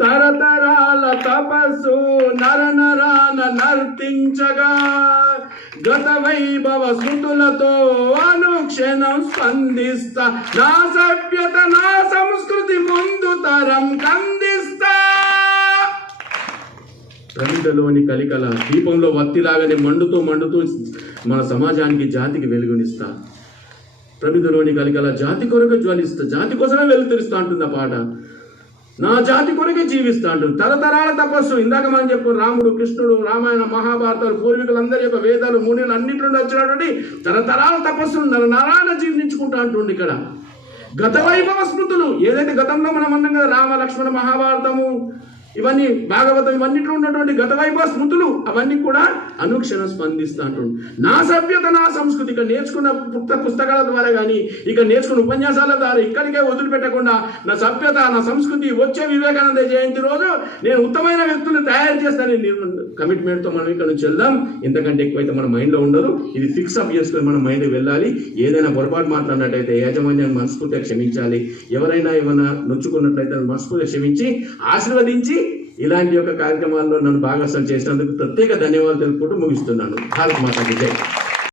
తరతరాల తపస్సు నర నరాన నర్తించగా గత వైభవ శృతులతో అనుక్షణం స్పందిస్తా నా సభ్యత నా సంస్కృతి ముందు తరం కందిస్తా. ప్రమిదలోని కలికల దీపంలో వత్తిలాగానే మండుతూ మండుతూ మన సమాజానికి జాతికి వెలుగునిస్తా. ప్రమిదలోని కలికల జాతి కొరకు జ్వలిస్తా జాతి కోసమే వెలుతురిస్తా అంటుంది ఆ పాట. నా జాతి కొరకే జీవిస్తా తరతరాల తపస్సు. ఇందాక మనం చెప్పు రాముడు కృష్ణుడు రామాయణ మహాభారతాలు పూర్వీకులందరి యొక్క వేదాలు మునిలు అన్నింటి నుండి వచ్చినటువంటి తరతరాల తపస్సును నరనారాయణ జీర్ణించుకుంటా అంటుండి ఇక్కడ. గత వైభవ స్మృతులు. ఏదైతే గతంలో మనం అన్నాం కదా రామ లక్ష్మణ మహాభారతము ఇవన్నీ భాగవతం ఇవన్నిట్లో ఉన్నటువంటి గత వైభవ స్మృతులు అవన్నీ కూడా అనుక్షణం స్పందిస్తూ నా సభ్యత నా సంస్కృతి. ఇక నేర్చుకున్న పుస్త పుస్తకాల ద్వారా కానీ ఇక నేర్చుకున్న ఉపన్యాసాల ద్వారా ఇక్కడికే వదిలిపెట్టకుండా నా సభ్యత నా సంస్కృతి వచ్చే వివేకానంద జయంతి రోజు నేను ఉత్తమైన వ్యక్తులను తయారు చేస్తానని కమిట్మెంట్తో మనం ఇక్కడ నుంచి వెళ్దాం. ఎందుకంటే ఎక్కువైతే మన మైండ్లో ఉండదు. ఇది ఫిక్స్ అప్ చేసుకొని మన మైండ్ వెళ్ళాలి. ఏదైనా పొరపాటు మాట్లాడినట్టయితే యాజమాన్యాన్ని మనస్ఫూర్తిగా క్షమించాలి. ఎవరైనా ఏమైనా నొచ్చుకున్నట్లయితే మనస్ఫూర్తిగా క్షమించి ఆశీర్వదించి ఇలాంటి యొక్క కార్యక్రమాల్లో నన్ను భాగస్వామి చేసినందుకు ప్రత్యేక ధన్యవాదాలు తెలుపుకుంటూ ముగిస్తున్నాను. భారత్ మాత విజయ్